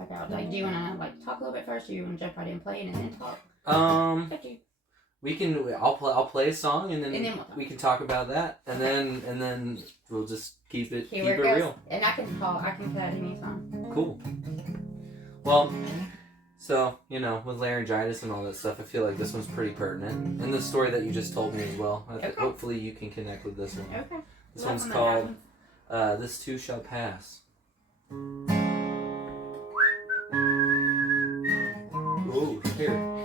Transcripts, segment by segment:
back out. Like, do you want to like talk a little bit first, or do you want to jump right in, play it, and then talk? We can. I'll play a song, and then we'll talk. We can talk about that, and then we'll just keep it real. And I can cut any song. Cool. Well, so with laryngitis and all that stuff, I feel like this one's pretty pertinent, and the story that you just told me as well. Hopefully, you can connect with this one. Okay. This one's called "This Too Shall Pass." Ooh, here.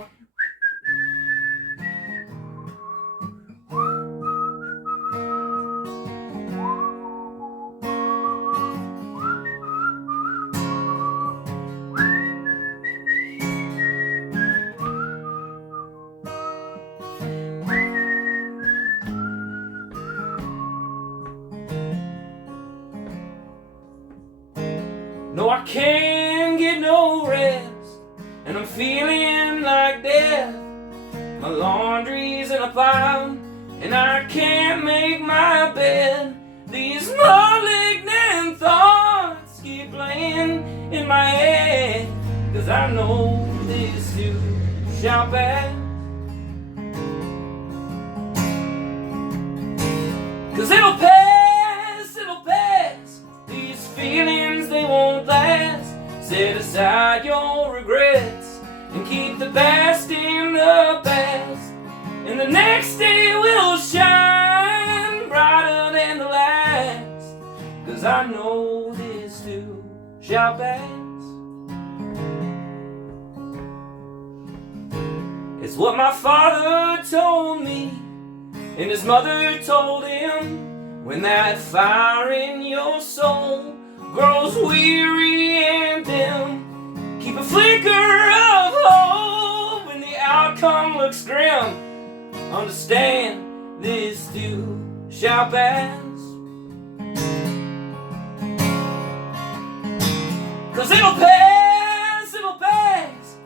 No, I can't get no rest, and I'm feeling like death. My laundry's in a pile, and I can't make my bed. These malignant thoughts keep playing in my head, 'cause I know this too shall pass. 'Cause it'll pass, it'll pass. These feelings, they won't last. Set aside your regrets and keep the past in the past. And the next day will shine brighter than the last. 'Cause I know this too shall pass. It's what my father told me, and his mother told him, when that fire in your soul grows weary and dim, keep a flicker of hope when the outcome looks grim. Understand this too shall pass. 'Cause it'll pass, it'll pass.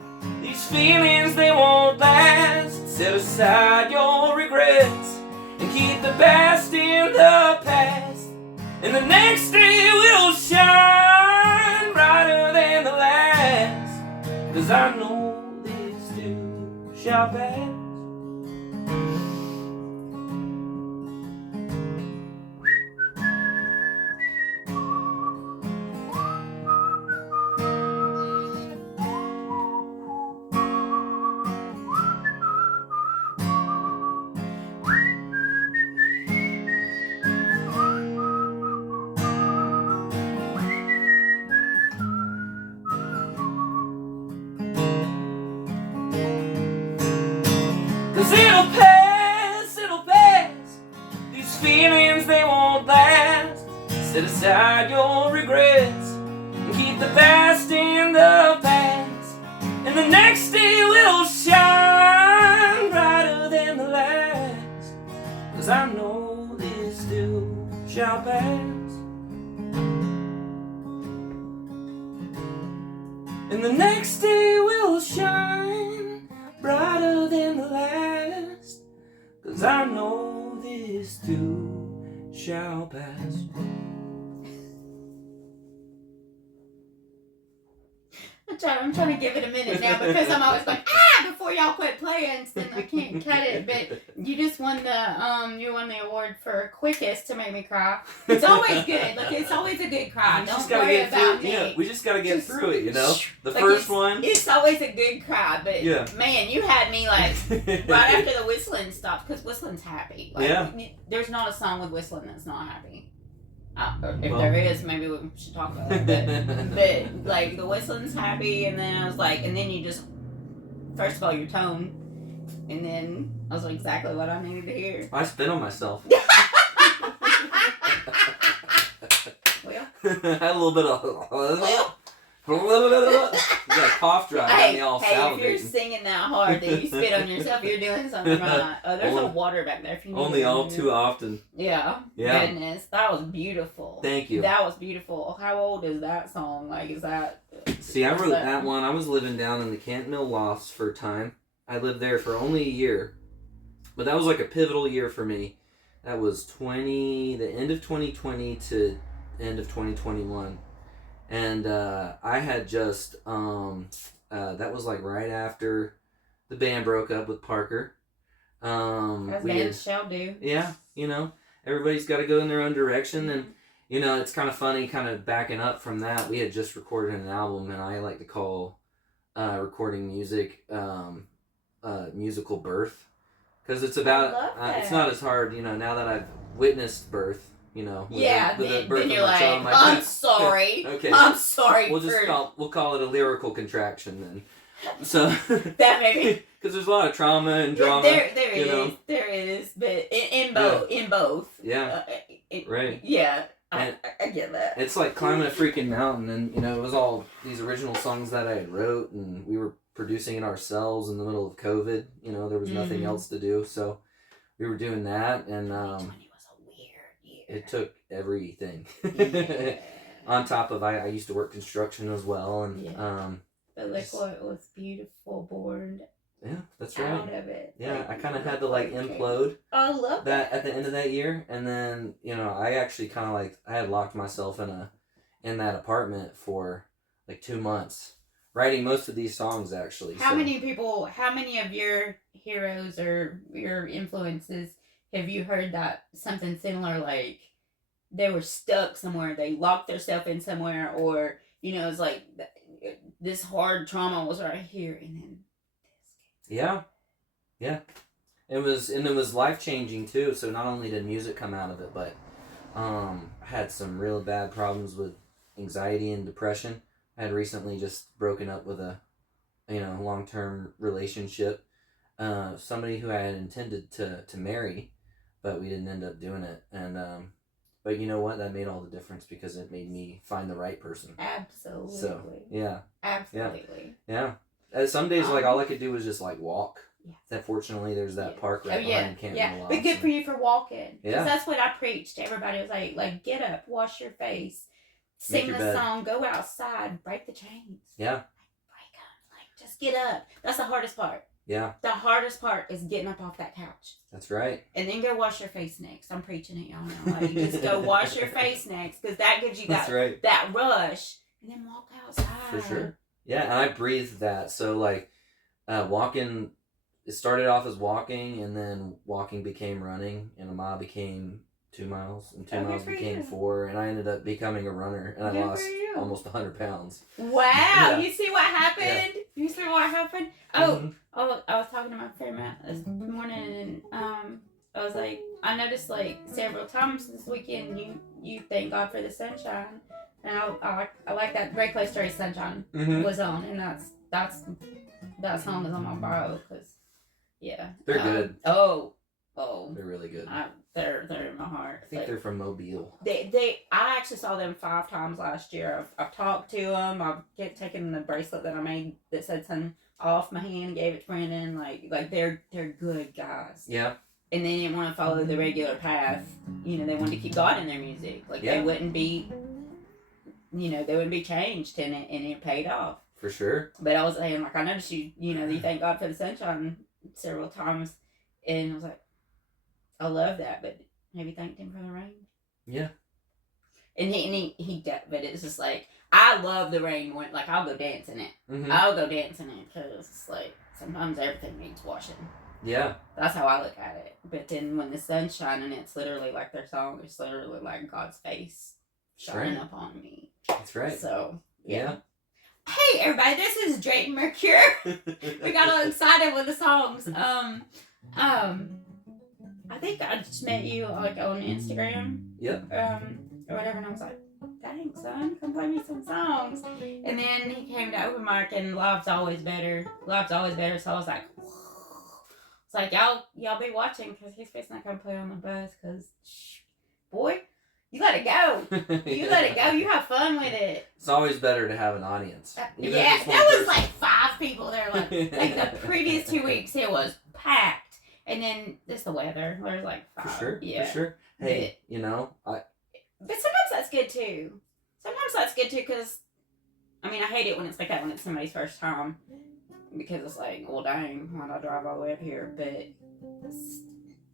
These feelings, they won't last. Set aside your regrets and keep the past in the past. And the next day will shine brighter than the last. 'Cause I know this too shall pass. Cause it'll pass, it'll pass. These feelings, they won't last. Set aside your regrets and keep the past in the past. And the next day will shine brighter than the last. Cause I know this too shall pass. And the next day will shine brighter than the last. Cause I know this too shall pass. I'm trying to give it a minute now because I'm always like, before y'all quit playing, so then I can't cut it. But you just won the award for quickest to make me cry. It's always good. Like, it's always a good cry. Don't worry about me. Yeah, we just gotta get through it, you know? The first one. It's always a good cry, but man, you had me like right after the whistling stopped, because whistling's happy. Like, there's not a song with whistling that's not happy. If there is, maybe we should talk about it. But like, the whistling's happy, and then I was like, and then you just, first of all, your tone, and then I was like, exactly what I needed to hear. I spit on myself. Well, I had a little bit of. You got a cough drop. Got me all salivating. If you're singing that hard that you spit on yourself, you're doing something right. There's a water back there if you need only all too often. Yeah. Goodness, that was beautiful. Thank you. That was beautiful. How old is that song? Like, is that? See, I wrote that one. I was living down in the Kent Mill Lofts for a time. I lived there for only a year, but that was like a pivotal year for me. That was the end of 2020 to end of 2021. And I had just that was like right after the band broke up with Parker. As bands shall do. Yeah, you know, everybody's got to go in their own direction, and you know, it's kind of funny, kind of backing up from that. We had just recorded an album, and I like to call recording music musical birth, because it's about it's not as hard, you know, now that I've witnessed birth. You know, then you're like, I'm sorry. Okay. I'm sorry. We'll call it a lyrical contraction then. So that maybe because there's a lot of trauma and drama. There is, but in both. Yeah. Right. Yeah. I get that. It's like climbing a freaking mountain, and you know, it was all these original songs that I had wrote, and we were producing it ourselves in the middle of COVID. You know, there was nothing else to do, so we were doing that, and it took everything. Yeah. On top of I used to work construction as well, and but look what was beautiful born. Yeah, that's right. Out of it. Yeah, like, I kind of had to like implode. I love that at the end of that year, and then you know I actually kind of like I had locked myself in that apartment for like 2 months, writing most of these songs actually. How many of your heroes or your influences have you heard that something similar, like they were stuck somewhere, they locked themselves in somewhere, or you know, it's like this hard trauma was right here, and then yeah. It was life changing too. So not only did music come out of it, but I had some real bad problems with anxiety and depression. I had recently just broken up with a long term relationship. Somebody who I had intended to marry, but we didn't end up doing it. And but you know what? That made all the difference because it made me find the right person. Absolutely. So yeah. Absolutely. Yeah. Some days, like, all I could do was just, like, walk. Yeah. That fortunately, there's that park right behind Canton. Yeah, but good for you for walking. Because that's what I preached to everybody. It was like, get up, wash your face, sing the song, go outside, break the chains. Yeah. Break them. Like, just get up. That's the hardest part. Yeah. The hardest part is getting up off that couch. That's right. And then go wash your face next. I'm preaching it, y'all know. Like, just go wash your face next, because that gives you that rush. And then walk outside. For sure. Yeah, and I breathed that. So, like, walking, it started off as walking, and then walking became running, and a mile became 2 miles, and 2 miles became 4, and I ended up becoming a runner, and I lost almost 100 pounds. Wow! Yeah. You see what happened? Yeah. You see what happened? Oh, I was talking to my friend Matt this morning, and I was like, I noticed, like, several times this weekend, you thank God for the sunshine. And I like that Great Place Story Sunshine was on, and that song is on my bio, because they're good. Oh, they're really good. They're in my heart. I think they're from Mobile. I actually saw them 5 times last year. I've talked to them. I've taken the bracelet that I made that said something off my hand, gave it to Brandon. Like they're good guys. Yeah. And they didn't want to follow the regular path. You know, they wanted to keep God in their music. Like they wouldn't be. You know, they wouldn't be changed, and it paid off. For sure. But I was saying, like, I noticed you thank God for the sunshine several times, and I was like, I love that, but have you thanked Him for the rain? Yeah. And he but it's just like, I love the rain when, like, I'll go dance in it. Mm-hmm. I'll go dance in it, because it's like, sometimes everything needs washing. Yeah. That's how I look at it. But then when the sun's shining, it's literally like their song, it's literally like God's face shining upon me. That's right. So, yeah. Hey, everybody, this is Drayton Mercure. We got all excited with the songs. I think I just met you, like, on Instagram. Yep. Or whatever, and I was like, dang, son, come play me some songs. And then he came to open mic, and Live's Always Better. So I was like, whoa. It's like, y'all be watching, because he's fixing to come play on the bus, because, boy, you let it go. You let it go. You have fun with it. It's always better to have an audience. There was like 5 people there. Like the previous 2 weeks, it was packed. And then just the weather. There's like 5. For sure. Yeah. For sure. Hey, But sometimes that's good too. Because, I mean, I hate it when it's like that when it's somebody's first time. Because it's like, well, dang, why'd I drive all the way up here? But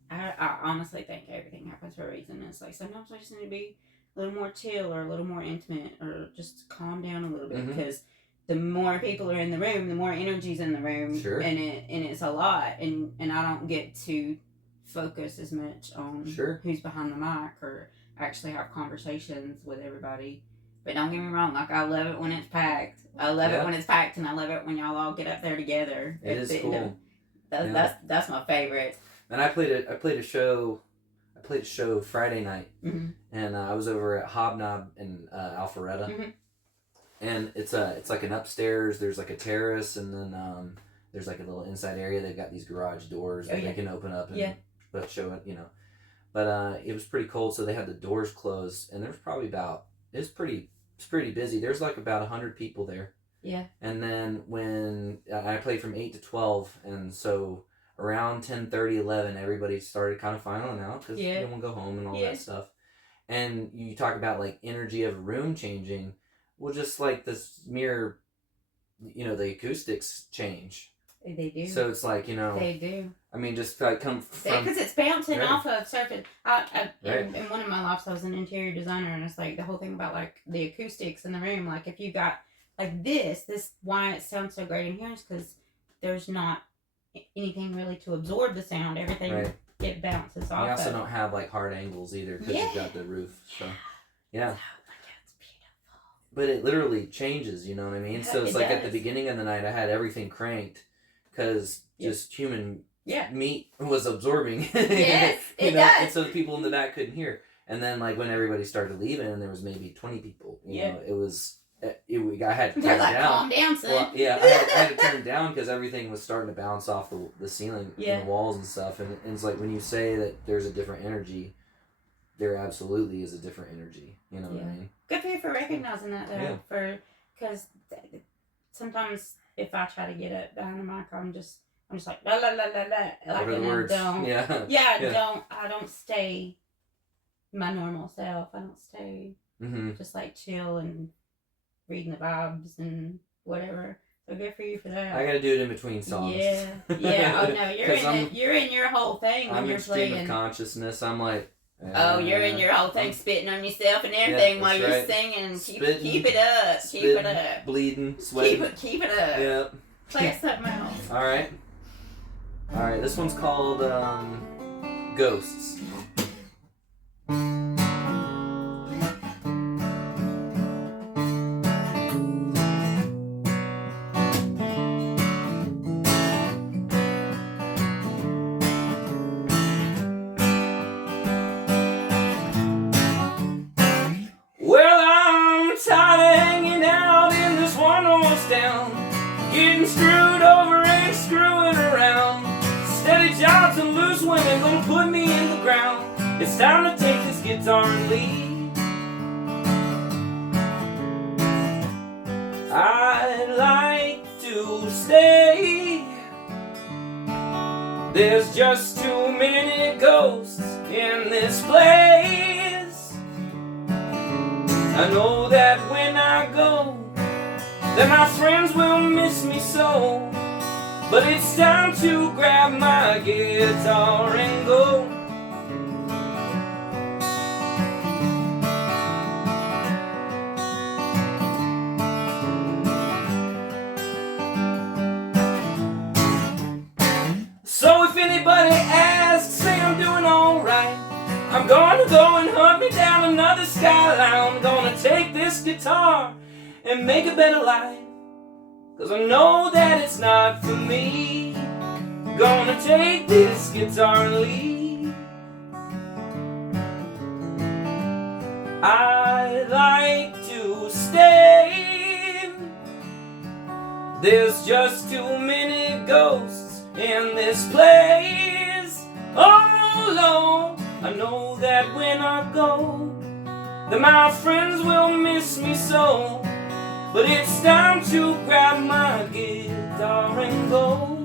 I honestly think everything happens for a reason. It's like sometimes we just need to be a little more chill or a little more intimate or just calm down a little bit because the more people are in the room, the more energy's in the room, sure. and it's a lot, and I don't get to focus as much on who's behind the mic or actually have conversations with everybody. But don't get me wrong, like I love it when it's packed. I love it when it's packed, and I love it when y'all all get up there together. It is cool. That's my favorite. And I played a show Friday night, and I was over at Hobnob in Alpharetta, and it's like an upstairs. There's like a terrace, and then there's like a little inside area. They've got these garage doors that they can open up and show it, But it was pretty cold, so they had the doors closed, and there was probably it's pretty busy. There's like about 100 people there. Yeah. And then when I played from 8 to 12, and so around 10:30, 11, everybody started kind of filing out because they want to go home and all that stuff. And you talk about like energy of a room changing. Well, just like this mere, the acoustics change. They do. So it's like, They do. I mean, just like come from... Because it's bouncing off of surface. In one of my lives, I was an interior designer, and it's like the whole thing about like the acoustics in the room. Like if you got like this why it sounds so great in here is because there's not anything really to absorb the sound. Everything it bounces off. You also don't have like hard angles either because you've got the roof. So yeah. It's beautiful. But it literally changes. You know what I mean? So it's like at the beginning of the night, I had everything cranked because just human meat was absorbing. Yes, it does. And so the people in the back couldn't hear. And then like when everybody started leaving, and there was maybe 20 people. You know, it was. I had to turn it down. Calm down, son. Well, yeah, I had to turn it down because everything was starting to bounce off the ceiling and the walls and stuff. And it's like when you say that there's a different energy, there absolutely is a different energy. You know what I mean? Good for you for recognizing that, though. Because sometimes if I try to get up behind the mic, I'm just like la la la la la. Like, and words. I don't stay my normal self. I don't stay just like chill and reading the vibes and whatever. So good for you for that. I gotta do it in between songs. Yeah. Oh no, you're in your whole thing when you're playing. I'm in stream of consciousness. I'm like. You're in your whole thing, spitting on yourself and everything while you're singing. Keep it up. Keep it up. Bleeding, sweating. Keep it up. Yeah. Play something else. All right. This one's called Ghosts. Getting screwed over and screwing around. Steady jobs and loose women gonna put me in the ground. It's time to take this guitar and leave. I'd like to stay. There's just too many ghosts in this place. I know that when I go, that my friends will miss me so. But it's time to grab my guitar and go. So if anybody asks, say I'm doing alright. I'm gonna go and hunt me down another skyline. I'm gonna take this guitar and make a better life, 'cause I know that it's not for me. Gonna take this guitar and leave. I'd like to stay. There's just too many ghosts in this place. Oh Lord, I know that when I go, that my friends will miss me so. But it's time to grab my guitar and go.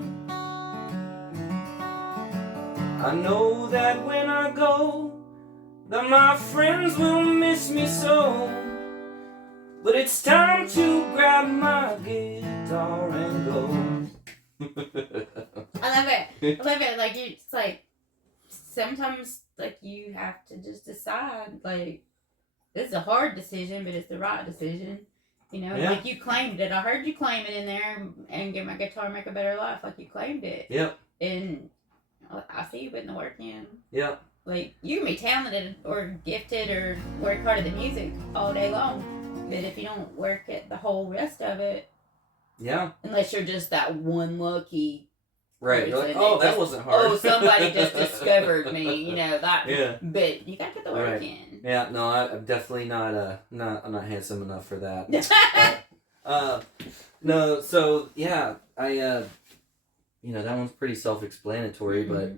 I know that when I go, that my friends will miss me so. But it's time to grab my guitar and go. I love it. Like it's like sometimes like you have to just decide like it's a hard decision, but it's the right decision. You know, like you claimed it. I heard you claim it in there and Get My Guitar, Make a Better Life. Like you claimed it. Yep. And I see you putting the work in. Yep. Like, you can be talented or gifted or work hard at the music all day long. But if you don't work at the whole rest of it. Yeah. Unless you're just that one lucky. Right. You're like, oh, that wasn't hard. Oh, somebody just discovered me. You know, that. Yeah. But you gotta put the work in. Yeah, no, I'm definitely not I'm not handsome enough for that. No, so yeah, I you know, that one's pretty self-explanatory, but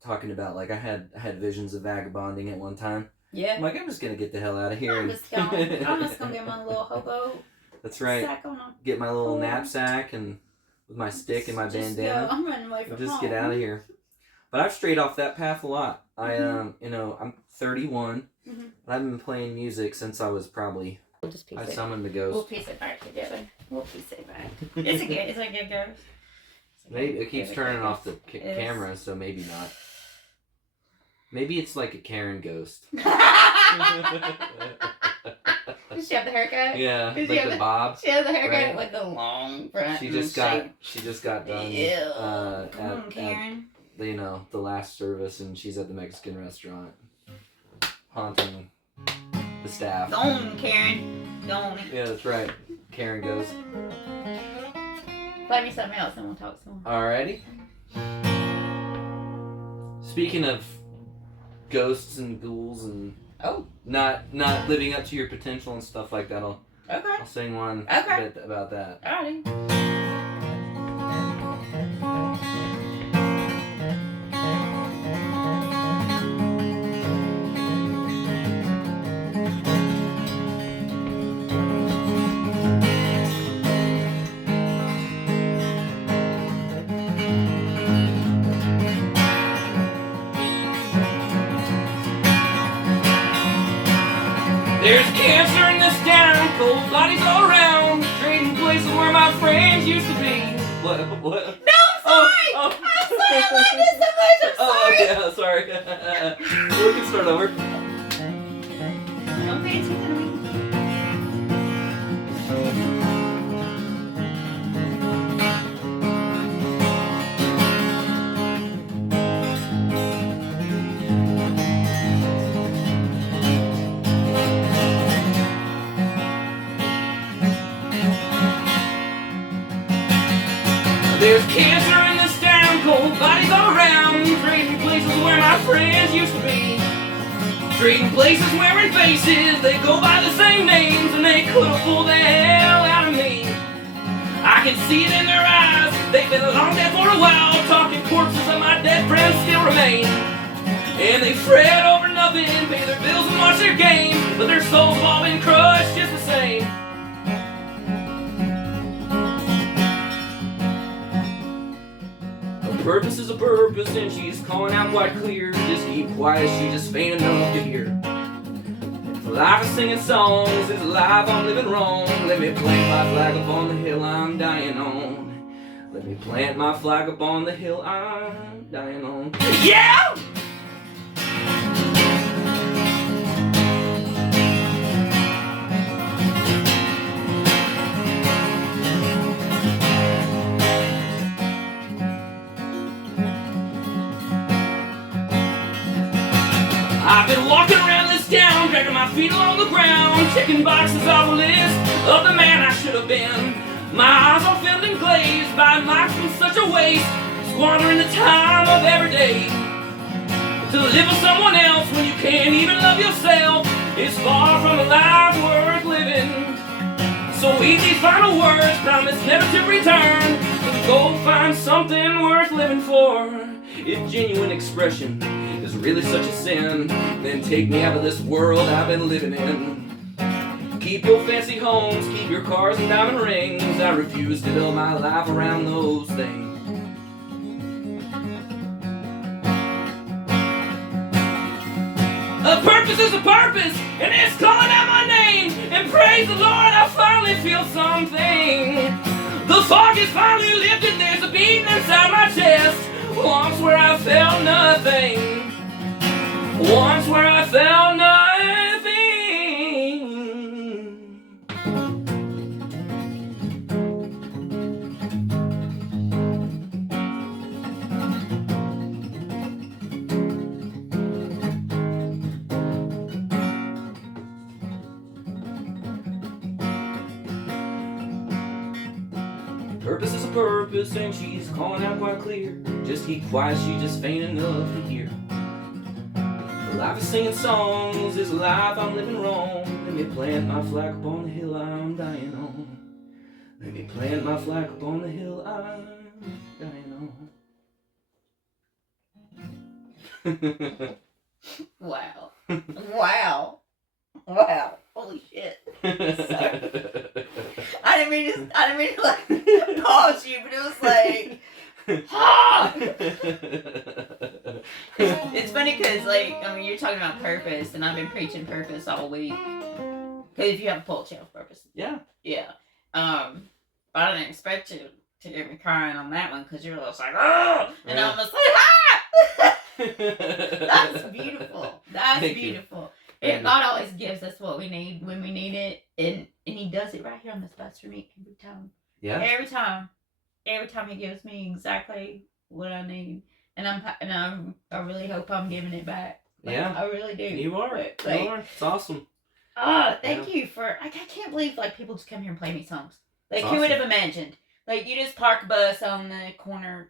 talking about like I had visions of vagabonding at one time. Yeah. I'm like, I'm just gonna get the hell out of here. I'm just gonna get my little hobo. That's right. Sack on get my little knapsack and with my stick and my bandana. I'm running away from just home. Get out of here. But I've strayed off that path a lot. I you know, I'm 31. And I've been playing music since I was probably. We'll just piece I it. summoned the ghost. We'll piece it back together. We'll piece it back. It's a good ghost. Maybe it keeps turning off the camera, so maybe not. Maybe it's like a Karen ghost. Does she have the haircut? Yeah, like the bob. She has the haircut with the long front. She just got done. Come on, Karen. You know, the last service, and she's at the Mexican restaurant, haunting the staff. Go on, Karen. Go on. Yeah, that's right. Karen goes. Play me something else, and we'll talk some more. Alrighty. Speaking of ghosts and ghouls and not living up to your potential and stuff like that, I'll sing one bit about that. Alrighty. There's cancer in this town, cold bodies all around, trading places where my friends used to be. What? No, I'm sorry! I'm sorry, I love this so much, I'm sorry! Oh, yeah, sorry. We can start over. Don't pay attention to me. There's cancer in this town, cold bodies all around, trading places where my friends used to be. Trading places wearing faces, they go by the same names, and they could have pulled the hell out of me. I can see it in their eyes, they've been long dead for a while, talking corpses of my dead friends still remain. And they fret over nothing, pay their bills and watch their games, but their souls have all been crushed just the same. Purpose is a purpose, and she's calling out quite clear. Just keep quiet, she just faint enough to hear. Life is singing songs, it's a life I'm living wrong. Let me plant my flag upon the hill I'm dying on. Let me plant my flag upon the hill I'm dying on. Yeah! I've been walking around this town, dragging my feet along the ground, checking boxes off a list of the man I should have been. My eyes are filled and glazed by life's been such a waste, squandering the time of every day. To live with someone else when you can't even love yourself is far from a life worth living. So eat these final words, promise never to return, but go find something worth living for. If genuine expression is really such a sin, then take me out of this world I've been living in. Keep your fancy homes, keep your cars and diamond rings. I refuse to build my life around those things. A purpose is a purpose, and it's calling out my name. And praise the Lord, I finally feel something. The fog is finally lifted, there's a beating inside my chest. Once where I felt nothing. Once where I felt nothing. purpose is a purpose, and she's calling out quite clear. Just keep quiet, she just faint enough to hear. The life of singing songs is a life I'm living wrong. Let me plant my flag upon the hill I'm dying on. Let me plant my flag upon the hill I'm dying on. Wow. Wow. Holy shit. Sorry. I didn't mean to like pause you, but it was like, ah! It's funny because, like, I mean, you're talking about purpose, and I've been preaching purpose all week. Because if you have a pulse, you have purpose. Yeah. Yeah. But I didn't expect you to get me crying on that one because you're just like, oh! And I'm just like, ah! That's beautiful. That's Thank beautiful. And God always gives us what we need when we need it, and He does it right here on this bus for me every time. Yeah. Every time He gives me exactly what I need, and I really hope I'm giving it back. Like, yeah, I really do. You are. Like, you are. It's awesome. Thank you for. I can't believe like people just come here and play me songs. Like awesome. Who would have imagined? Like you just park a bus on the corner.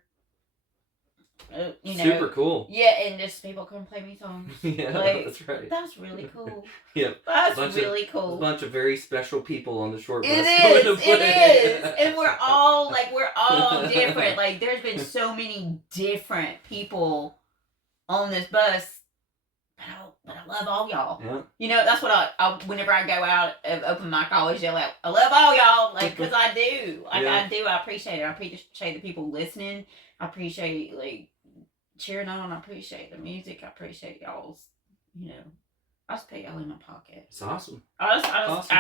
Super cool. Yeah, and just people come play me songs. Yeah, like, that's right. That's really cool. Yep. That's really cool. A bunch of very special people on the short bus. It is. And we're all different. Like there's been so many different people on this bus. But I love all y'all. Yeah. You know, that's what I whenever I go out of open mic, I always yell out, I love all y'all. Like, because I do. Like, I do. I appreciate it. I appreciate the people listening. I appreciate, like, cheering on. I appreciate the music. I appreciate y'all's, you know, I just put y'all in my pocket. It's awesome. I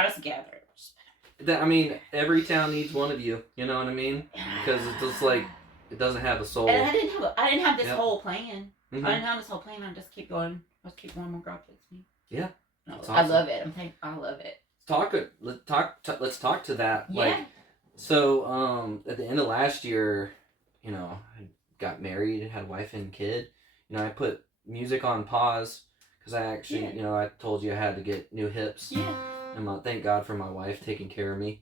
just gather it. I mean, every town needs one of you. You know what I mean? Because it's just like, it doesn't have a soul. And I didn't have this whole plan. Mm-hmm. I didn't have this whole plan. I just keep going. Let's keep one more God fix me. Yeah. No, awesome. I love it. I love it. Let's talk to that. Yeah. Like, so at the end of last year, you know, I got married, had a wife and kid. You know, I put music on pause because I actually, you know, I told you I had to get new hips. Yeah. And thank God for my wife taking care of me.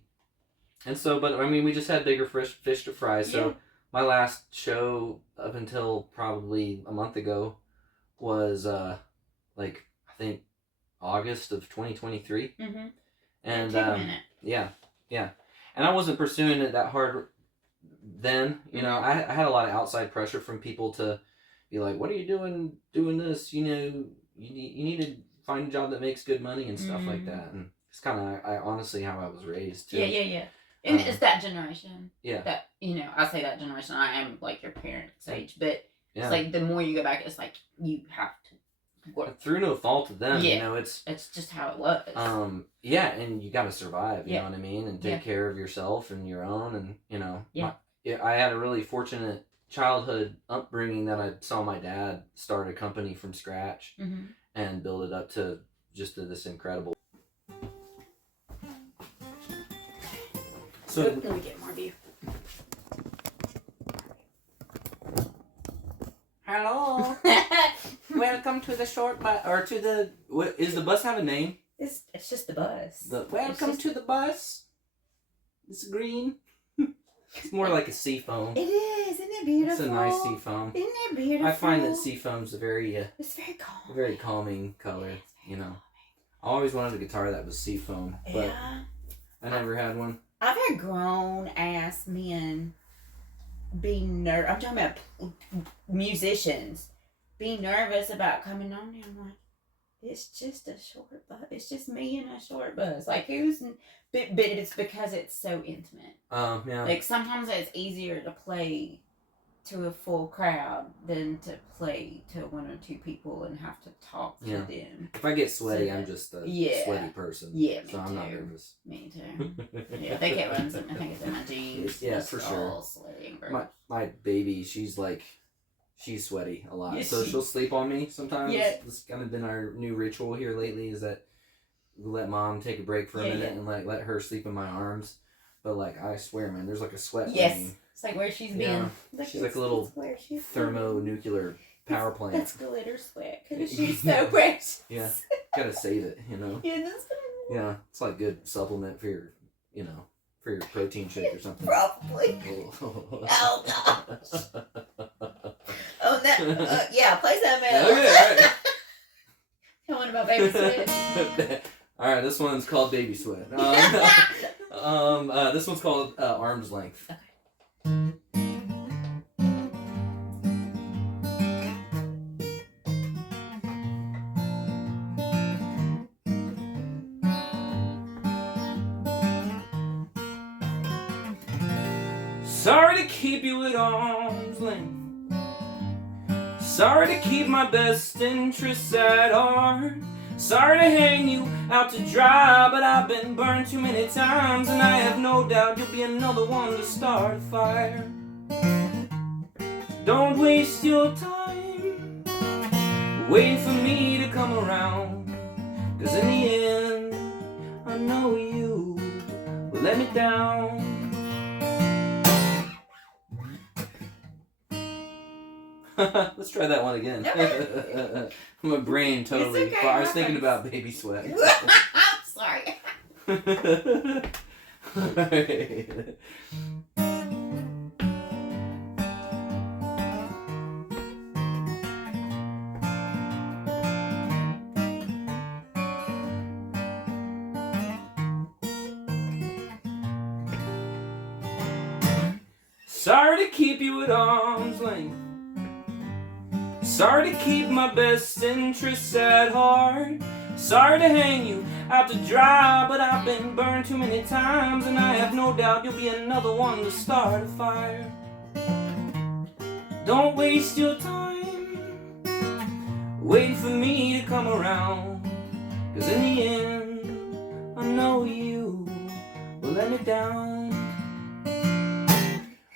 And so, but I mean, we just had bigger fish to fry. So my last show up until probably a month ago was like I think August of 2023. Mm-hmm. And yeah. And I wasn't pursuing it that hard then. You know, I had a lot of outside pressure from people to be like, "What are you doing this? You know, you need to find a job that makes good money and stuff like that." And it's kind of I honestly how I was raised too. Yeah. And it's that generation. Yeah. That, you know, I say that generation. I am like your parents' age, but it's like the more you go back, it's like you have to work. Through no fault of them, you know, it's just how it was. And you got to survive. You know what I mean, and take care of yourself and your own, and you know, I had a really fortunate childhood upbringing that I saw my dad start a company from scratch and build it up to just this incredible. So let me get more beer. Hello. Welcome to the short bus, or to the. What is the bus have a name? It's just the bus. Welcome to the bus. It's green. It's more like a sea foam. It is. Isn't it beautiful? It's a nice sea foam. Isn't it beautiful? I find that sea foam's a very. It's very calm. Very calming color. You know. I always wanted a guitar that was sea foam, but I never had one. I've had grown ass men be nervous. I'm talking about musicians be nervous about coming on there. I'm like, it's just a short bus. It's just me and a short bus. Like but it's because it's so intimate. Yeah. Like sometimes it's easier to play to a full crowd than to play to one or two people and have to talk to them. If I get sweaty, I'm just a sweaty person. Yeah, so I'm not nervous. Me too. I think it runs. I think it's in my genes. Yeah, for sure. My baby, she's sweaty a lot, so she'll sleep on me sometimes. Yeah. It's kind of been our new ritual here lately. Is that we let mom take a break for a minute and let her sleep in my arms. But like I swear, man, there's like a sweat. Yes. It's like where she's been. She's like a little thermonuclear power plant. That's glitter sweat because she's so precious. Yeah, gotta save it, you know. Yeah, that's yeah, it's like good supplement for your, For your protein shake or something. Probably. Oh, gosh. Oh, no. Yeah, play some, man. Okay, alright. Tell one about Baby Sweat. Alright, this one's called Baby Sweat. This one's called Arm's Length. Okay. Sorry to keep you at arm's length. Sorry to keep my best interests at heart. Sorry to hang you out to dry, but I've been burned too many times, and I have no doubt you'll be another one to start a fire. Don't waste your time waiting for me to come around, 'cause in the end, I know you will let me down. Let's try that one again. Okay. My brain totally. Okay, I was thinking about Baby Sweat. I'm sorry. Alright. Sorry to keep you at arm's length. Sorry to keep my best interests at heart. Sorry to hang you out to dry, but I've been burned too many times, and I have no doubt you'll be another one to start a fire. Don't waste your time waiting for me to come around, 'cause in the end, I know you will let me down.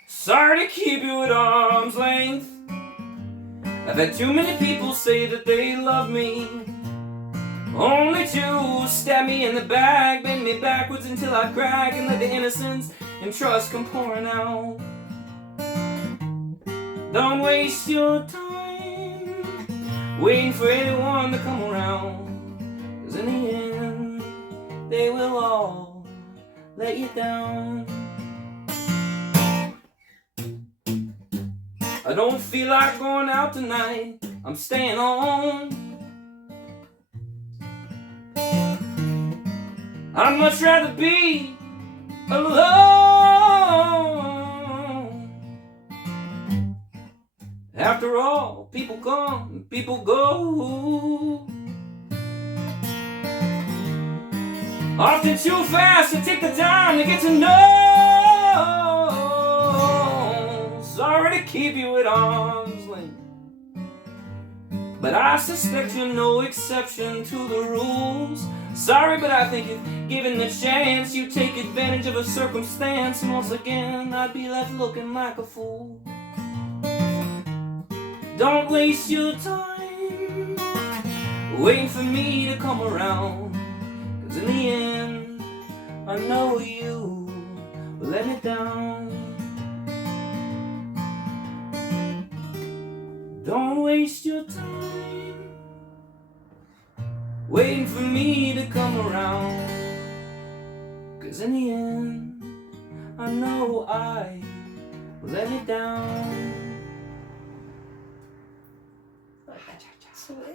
Sorry to keep you at arm's length. I've had too many people say that they love me, only to stab me in the back, bend me backwards until I crack, and let the innocence and trust come pouring out. Don't waste your time waiting for anyone to come around, 'cause in the end, they will all let you down. I don't feel like going out tonight, I'm staying home. I'd much rather be alone. After all, people come, people go. Often too fast to take the time to get to know. Sorry to keep you at arm's length, but I suspect you're no exception to the rules. Sorry, but I think if given the chance, you take advantage of a circumstance, and once again, I'd be left looking like a fool. Don't waste your time waiting for me to come around, 'cause in the end, I know you will let me down. Don't waste your time waiting for me to come around, 'cause in the end, I know I will let me down.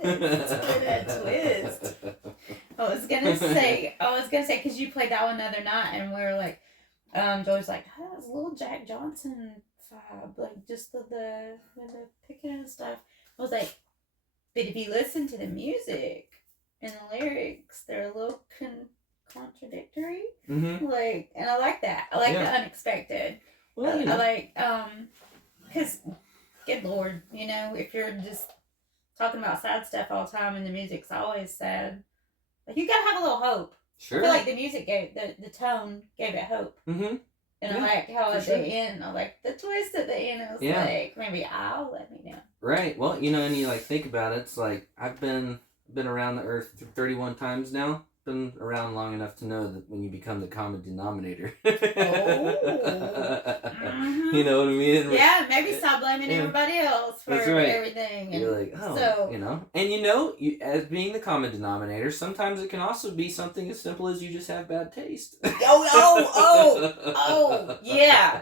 Twist. I was gonna say, because you played that one the other night, and we were like, Joey's like, oh, it's a little Jack Johnson vibe, like just the picking and stuff. I was like, but if you listen to the music and the lyrics, they're a little contradictory. Mm-hmm. Like, and I like that. I like the unexpected. Well, I like, because, good Lord, you know, if you're just talking about sad stuff all the time and the music's always sad, like, you gotta have a little hope. Sure. I feel like the music gave, the tone gave it hope. Mm-hmm. And I like how at the end, I like the twist at the end. I was like, maybe I'll let me know. Right. Well, you know, and you like think about it, it's like I've been around the earth 31 times now, been around long enough to know that when you become the common denominator. You know what I mean? Yeah, maybe stop blaming everybody else for everything. And you're like, oh, you know. And you know, as being the common denominator, sometimes it can also be something as simple as you just have bad taste. Yeah.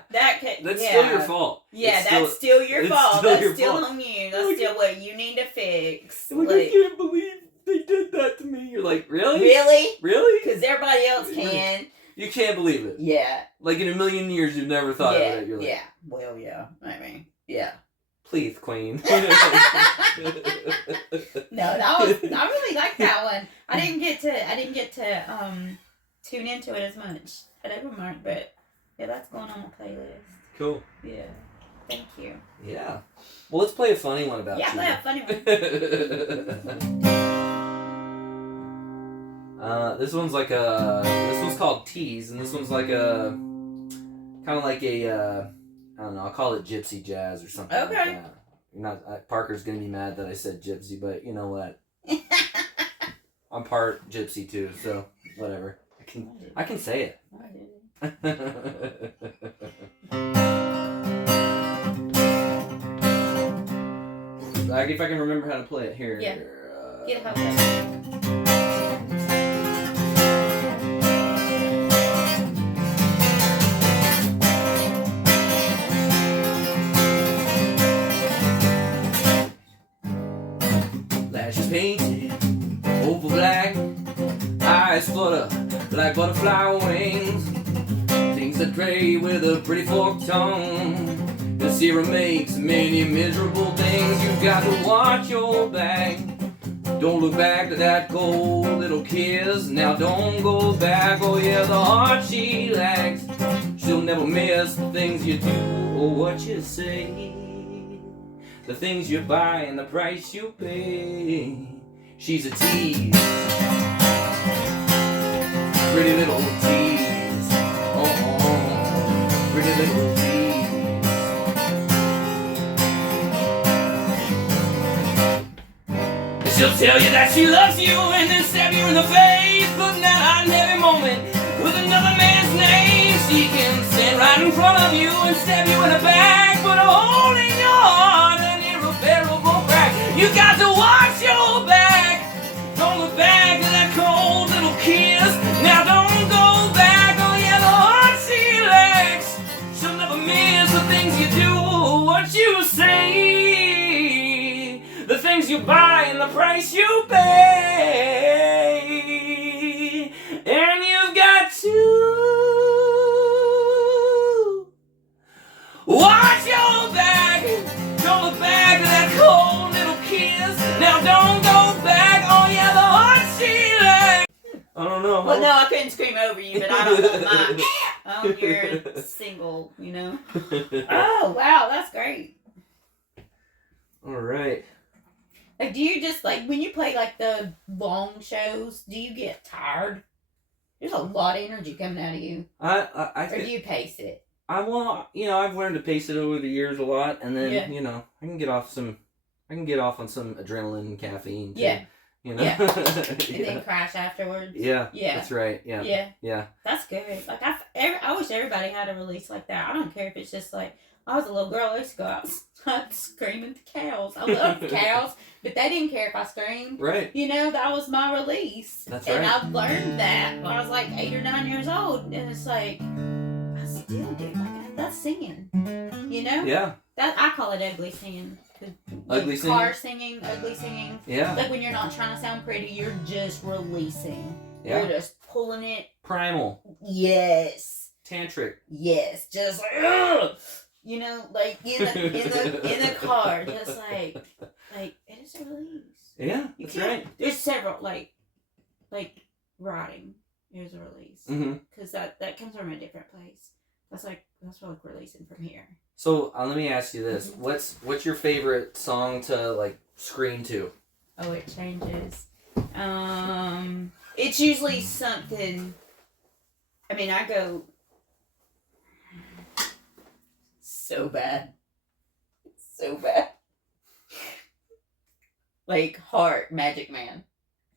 That's still your fault. Yeah, that's still your fault. That's still on you. That's still what you need to fix. Like, I can't believe they did that to me. You're like, really? Really? Because everybody else can. You can't believe it. Yeah. Like in a million years, you've never thought of it. You're like, yeah. Well, yeah. I mean, yeah. Please, Queen. No, I really like that one. I didn't get to tune into it as much at Evermark, but yeah, that's going on my playlist. Cool. Yeah. Thank you. Yeah. Well, let's play a funny one about you. Yeah, play a funny one. This one's called Tease, and this one's like I don't know, I'll call it gypsy jazz or something like that. Parker's gonna be mad that I said gypsy, but you know what? I'm part gypsy too, so whatever. I can say it. Like if I can remember how to play it here. Yeah. Get help. Lashes painted over black, eyes flutter like butterfly wings. Things that pray with a pretty forked tongue. The serum makes many miserable things. You've got to watch your back. Don't look back to that cold little kiss. Now don't go back. Oh yeah, the heart she lacks. She'll never miss the things you do or what you say. The things you buy and the price you pay. She's a tease. Pretty little tease. Oh, pretty little tease. She'll tell you that she loves you and then stab you in the face, putting that hot and heavy moment with another man's name. She can stand right in front of you and stab you in the back, put a hole in your heart, an irreparable crack. You got to watch your back. Don't look back at that cold little kiss. Now don't go back. Oh yeah, the heart she lacks. She'll never miss the things you do, what you say. The things you buy and the price you pay. And you've got to watch your back. Don't look back at that cold little kiss. Now don't go back. Oh yeah, the heart she lacks. I don't know. Well, no, I couldn't scream over you, but I don't want my own your single, you know. Oh, wow, that's great. All right. Like, do you just, like, when you play, like, the long shows, do you get tired? There's a lot of energy coming out of you. Or do you pace it? I've learned to pace it over the years a lot, and then, I can get off on some adrenaline and caffeine, too. Yeah. You know? Yeah. And then crash afterwards. Yeah. Yeah. That's right. Yeah. Yeah. Yeah. That's good. Like, I wish everybody had a release like that. I don't care if it's just, like, I was a little girl. I used to go outside screaming at the cows. I loved the cows, but they didn't care if I screamed. Right. You know, that was my release. That's and right. I learned that when I was like 8 or 9 years old. And it's like, I still do. Like, that's singing. You know? Yeah. I call it ugly singing. Ugly singing? Car singing, ugly singing. Yeah. Like when you're not trying to sound pretty, you're just releasing. Yeah. You're just pulling it. Primal. Yes. Tantric. Yes. Just like, ugh! You know, like in the car, just like it is a release. Yeah, that's right. There's several like writing is a release because that comes from a different place. That's like releasing from here. So let me ask you this: what's your favorite song to like scream to? Oh, it changes. It's usually something. I mean, I go. So bad. So bad. Like Heart, Magic Man.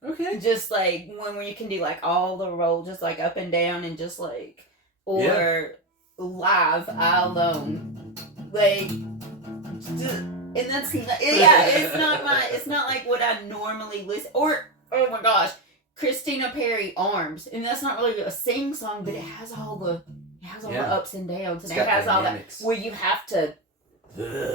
Okay. Just like one where you can do like all the roll, just like up and down, and just like or live alone, like. And that's it's not like what I normally listen or oh my gosh, Christina Perri Arms, and that's not really a sing song, but it has all the ups and downs, and it has dynamics. All that where you have to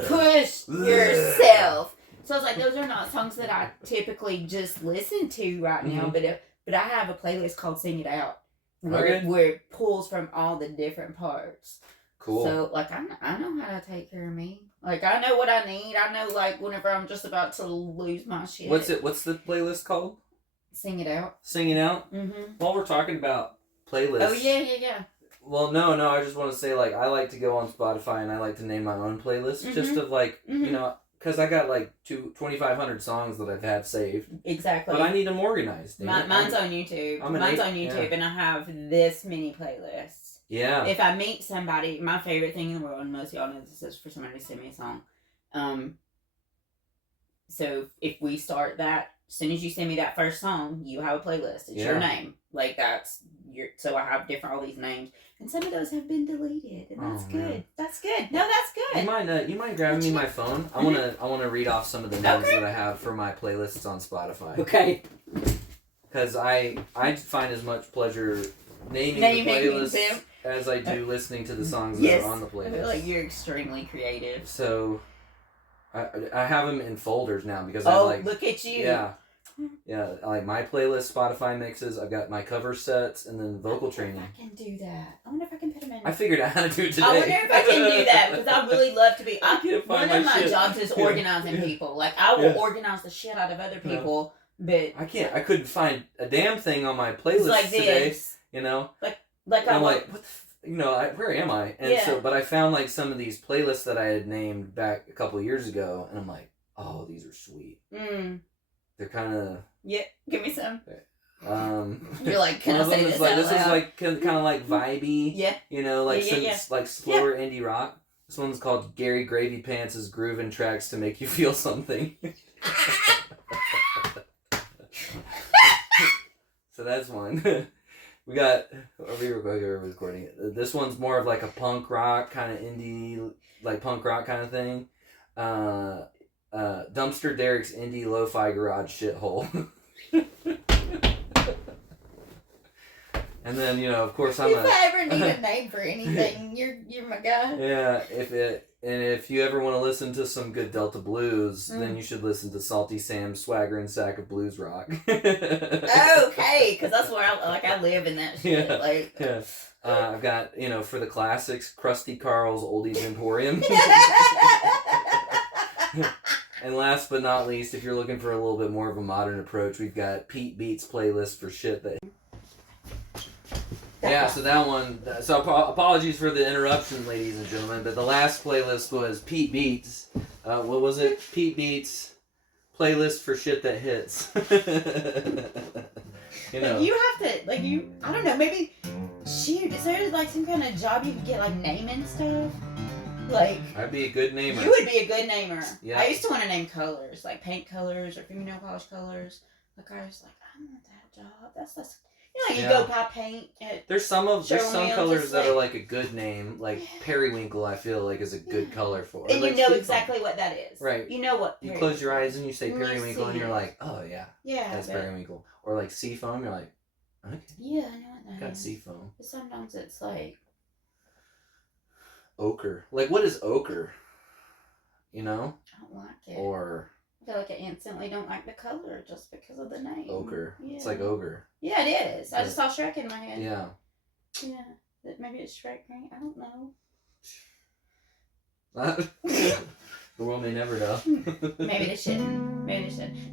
push yourself. So it's like those are not songs that I typically just listen to right now, but I have a playlist called Sing It Out where it pulls from all the different parts. Cool. So like I know how to take care of me. Like I know what I need. I know like whenever I'm just about to lose my shit. What's the playlist called? Sing It Out. Sing It Out? While we're talking about playlists. Oh yeah. Well, no, I just want to say like I like to go on Spotify and I like to name my own playlist just of like, you know, because I got like 2,500 songs that I've had saved. Exactly. But I need them organized. Mine's on YouTube. Mine's on YouTube and I have this many playlists. Yeah. If I meet somebody, my favorite thing in the world, and most of y'all know this, is for somebody to send me a song. So if we start that, as soon as you send me that first song, you have a playlist. It's your name. Like that's so I have all these names. And some of those have been deleted. And that's good. Man. That's good. No, that's good. You mind grabbing me my phone? I wanna read off some of the names that I have for my playlists on Spotify. Okay. Because I find as much pleasure naming the playlists as I do listening to the songs that are on the playlist. I feel like you're extremely creative. So, I have them in folders now because look at you. Yeah, like my playlist, Spotify mixes. I've got my cover sets and then vocal training. I can do that. I wonder if I can put them in. I figured out how to do it today. I wonder if I can do that because I really love to be. One of my jobs is organizing people. Like I will organize the shit out of other people, but I can't. I couldn't find a damn thing on my playlist like today. This. You know, like I'm like, what the where am I? And so, but I found like some of these playlists that I had named back a couple of years ago, and I'm like, oh, these are sweet. They're kind of give me some. You're like, can I say this out loud? This is like kind of like vibey. You know, like like slower indie rock. This one's called Gary Gravy Pants' Groovin' Tracks to Make You Feel Something. So that's one. We got we're recording it. This one's more of like a punk rock kind of indie, like punk rock kind of thing. Dumpster Derek's indie lo-fi garage shithole. And then of course if I ever need a name for anything, you're my guy. Yeah, if you ever want to listen to some good Delta blues, then you should listen to Salty Sam's Swagger and Sack of Blues Rock. Okay, because that's where I live in that shit. I've got for the classics, Krusty Carl's Oldies Emporium. And last but not least, if you're looking for a little bit more of a modern approach, we've got Pete Beats playlist for shit that. Yeah, so that one. So apologies for the interruption, ladies and gentlemen, but the last playlist was Pete Beats. What was it? Pete Beats playlist for shit that hits. You have to I don't know. Maybe is there like some kind of job you could get like naming stuff? Like I'd be a good namer. You would be a good namer. Yeah. I used to want to name colors, like paint colors or fingernail polish colors. Like I was like, I want that job. That's you go buy paint at there's some colors that are like a good name, like periwinkle. I feel like is a good color for. And like you know exactly what that is. Right. You know what. You close your eyes and you say periwinkle, and you're like, oh yeah, that's periwinkle. Or like seafoam, you're like, okay. Yeah, I know what that got is. seafoam. But sometimes it's like ochre. Like what is ochre? I don't like it. Or I feel like I instantly don't like the color just because of the name. Ochre. Yeah. It's like ogre. Yeah, it is. I just saw Shrek in my head. Yeah. Yeah. Maybe it's Shrek green. I don't know. The world may never know. Maybe they shouldn't.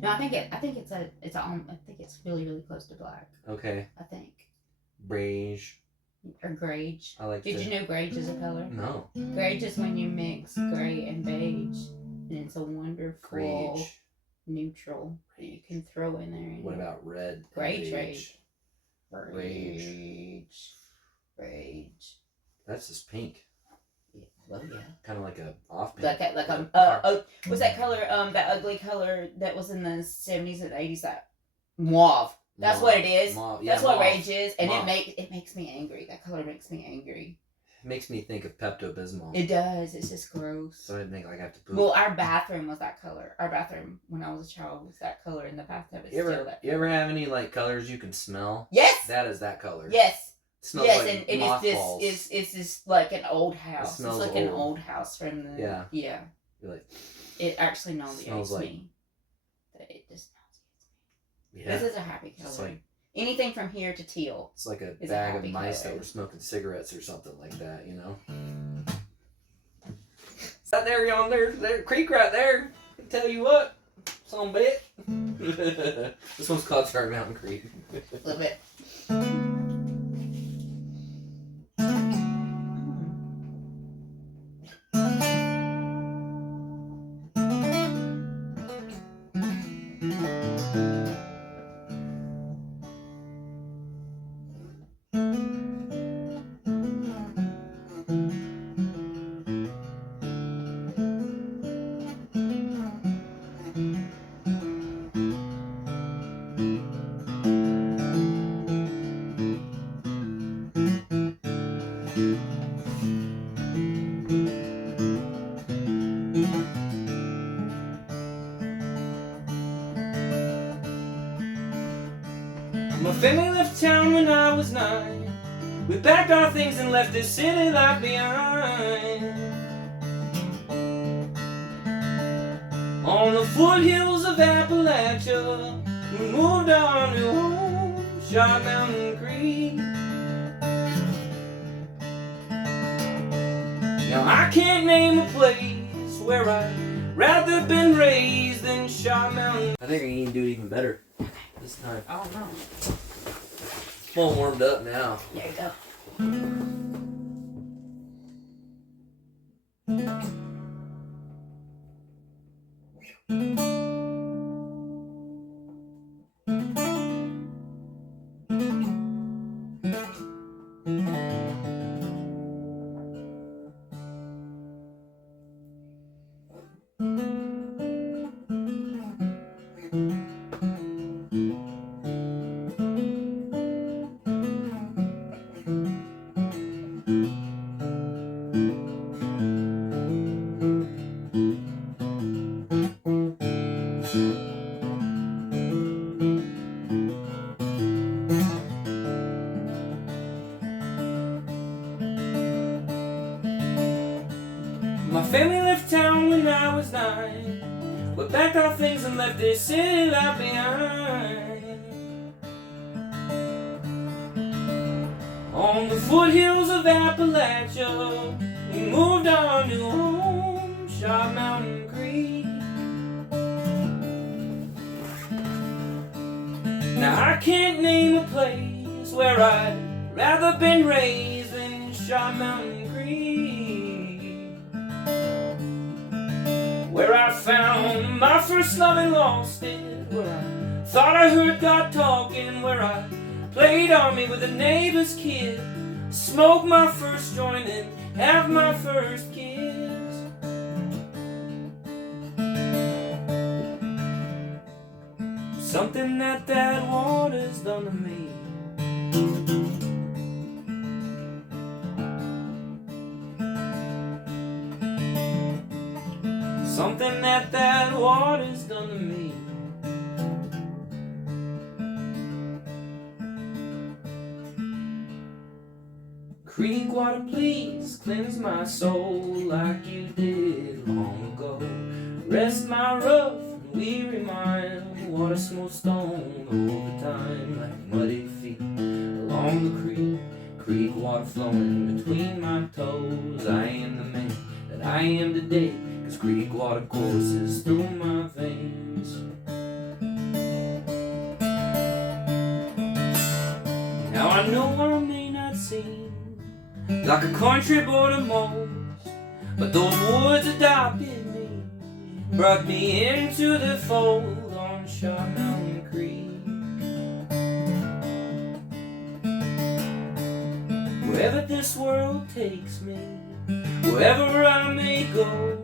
No, I think it's really, really close to black. Okay. I think. Beige. Or grage. Did you know grage is a color? No. Grage is when you mix gray and beige. And it's a wonderful neutral that you can throw in there. What about red? Grage. That's just pink. Yeah. Well, yeah. Kind of like a off pink. What's that color? That ugly color that was in the 70s and 80s. That Mauve. That's what it is. Mauve. That's what rage is, and mauve. it makes me angry. That color makes me angry. It makes me think of Pepto-Bismol. It does. It's just gross. So I think like I have to poop. Well, our bathroom was that color. Our bathroom when I was a child was that color in the bathtub. It's still that color. You ever have any like colors you can smell? Yes. That is that color. Yes. It smells yes, like and mothballs. it's just like an old house. It smells it's like old. an old house from the Yeah. Yeah. You're like, it actually nauseates like, me. It just nauseates me. yeah. This is a happy color. It's like, anything from here to teal. It's like a bag of mice that were smoking cigarettes or something like that, you know? That there on there creek right there. I tell you what, some bit. This one's called Charter Mountain Creek. A little bit. My family left town when I was 9. We packed our things and left this city life behind. On the foothills of Appalachia, we moved on to home, Shot Mountain Creek. Now I can't name a place where I'd rather been raised than Shot Mountain. I think I can do it even better this time. Oh no. It's all warmed up now. There you go. My family left town when I was 9. We packed our things and left this city life behind. On the foothills of Appalachia, we moved on to home, Shot Mountain Creek. Now I can't name a place where I'd rather been raised than Shot Mountain Creek. Where I found my first love and lost it. Where I thought I heard God talking. Where I played army with a neighbor's kid. Smoked my first joint and have my first kiss. Something that water's done to me. Something that water's done to me. Creek water, please cleanse my soul like you did long ago. Rest my rough and weary mind. Water smooth stone all the time like muddy feet along the creek. Creek water flowing between my toes. I am the man that I am today. Creek water courses through my veins. Now I know I may not seem like a country boy to most, but those woods adopted me, brought me into the fold on Shot Mountain Creek. Wherever this world takes me, wherever I may go,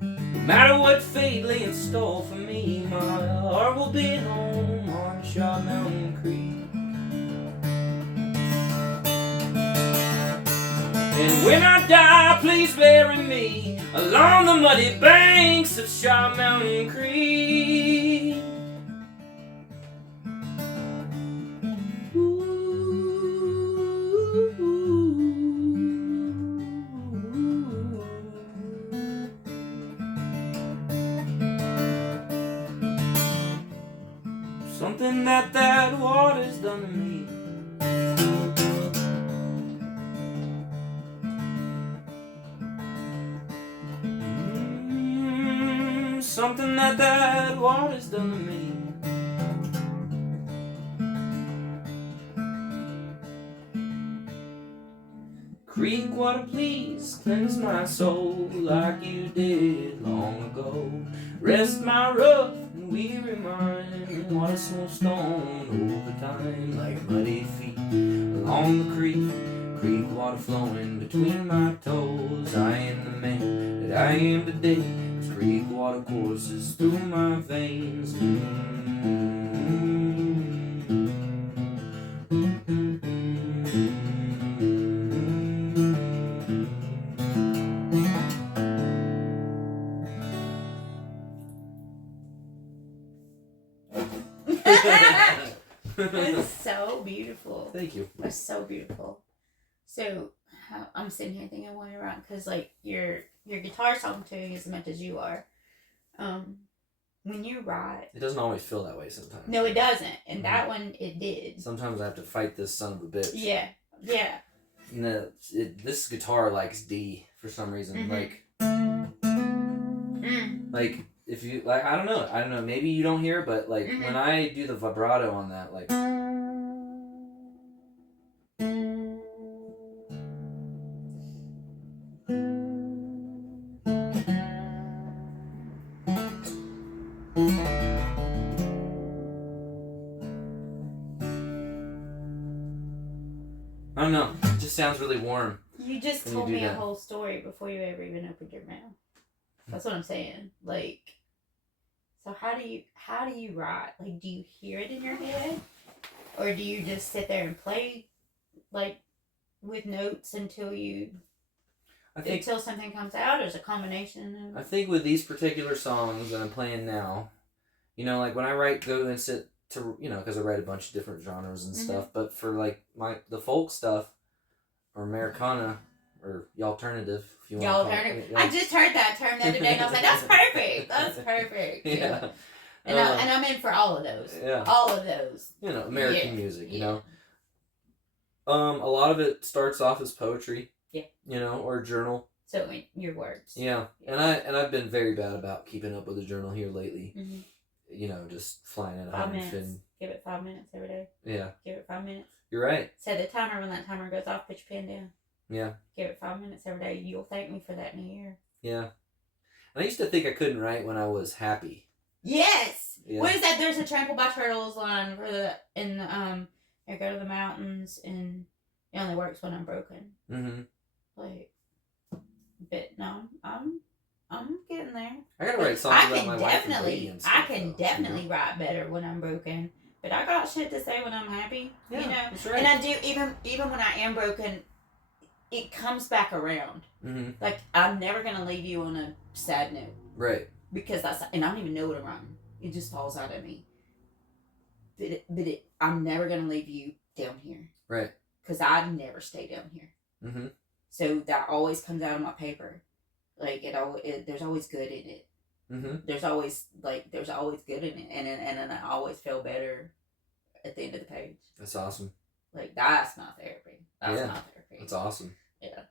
no matter what fate lay in store for me, my heart will be home on Shot When I die, please bury me along the muddy banks of Shaw Mountain Creek. Something that water's done to me. Something that water's done to me. Creek water, please cleanse my soul like you did long ago. Rest my rough and weary mind. Water smooth stone over time like muddy feet along the creek. Creek water flowing between my toes. I am the man that I am today. Creek water courses through my veins. It's so beautiful. Thank you. It's so beautiful. So I'm sitting here thinking while you're around, because like your guitar's talking to you as much as you are. When you write, it doesn't always feel that way sometimes. No, it doesn't. And that one, it did. Sometimes I have to fight this son of a bitch. Yeah. You know, this guitar likes D for some reason. Like if you like, I don't know. Maybe you don't hear, but like when I do the vibrato on that, like. I don't know. It just sounds really warm. You just told me a whole story before you ever even opened your mouth. That's what I'm saying. Like, so how do you write? Like, do you hear it in your head, or do you just sit there and play, like, with notes until something comes out? Or is it a combination of? I think with these particular songs that I'm playing now, you know, like when I go and sit to, you know, because I write a bunch of different genres and stuff, but for like the folk stuff or Americana or y'alternative, if you want to call it. I just heard that term the other day and I was like, that's perfect. That's perfect. Yeah. And I'm in for all of those. Yeah. All of those. You know, American music, you know. A lot of it starts off as poetry. Yeah. You know, or a journal. So your words. Yeah. And I've been very bad about keeping up with a journal here lately. Mm-hmm. You know, just flying at 5 minutes. Give it 5 minutes every day. Yeah. Give it 5 minutes. You're right. Set the timer. When that timer goes off, put your pen down. Yeah. Give it 5 minutes every day. You'll thank me for that in a year. Yeah. And I used to think I couldn't write when I was happy. Yes. Yeah. What is that? There's a Trampled by Turtles line I go to the mountains and it only works when I'm broken. Mm-hmm. Like, but no, I'm getting there. I gotta write songs about my life and baby and stuff. I can definitely write better when I'm broken. But I got shit to say when I'm happy. Yeah, you know? That's right. And I do, even when I am broken, it comes back around. Mm-hmm. Like, I'm never going to leave you on a sad note. Right. Because and I don't even know what I'm writing. It just falls out of me. But I'm never going to leave you down here. Right. Because I never stay down here. Mm-hmm. So that always comes out of my paper. Like, there's always good in it. Mm-hmm. There's always good in it. And I always feel better at the end of the page. That's awesome. Like, that's my therapy. That's my therapy. That's awesome. Yeah.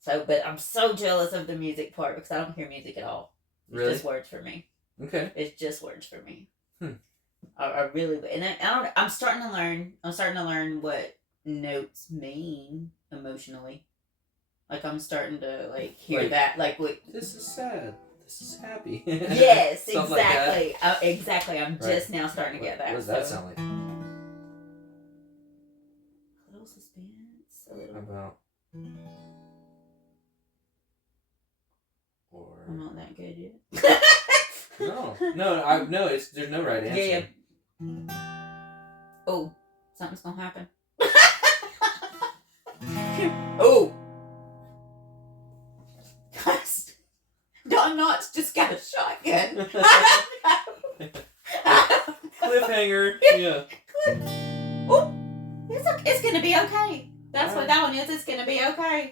So, but I'm so jealous of the music part because I don't hear music at all. It's just words for me. Okay. It's just words for me. I really, and I'm starting to learn. I'm starting to learn what notes mean emotionally. Like, I'm starting to hear that. Like, what? This is sad. This is happy. Yes, exactly. Like exactly. I'm just now starting to get that. What does that sound like? A little suspense. A little. How about? Or. I'm not that good yet. No. There's no right answer. Yeah. Oh, something's gonna happen. Oh. Knot's just got a shotgun. Cliffhanger. Yeah. Oh, it's gonna be okay. That's what that one is. It's gonna be okay.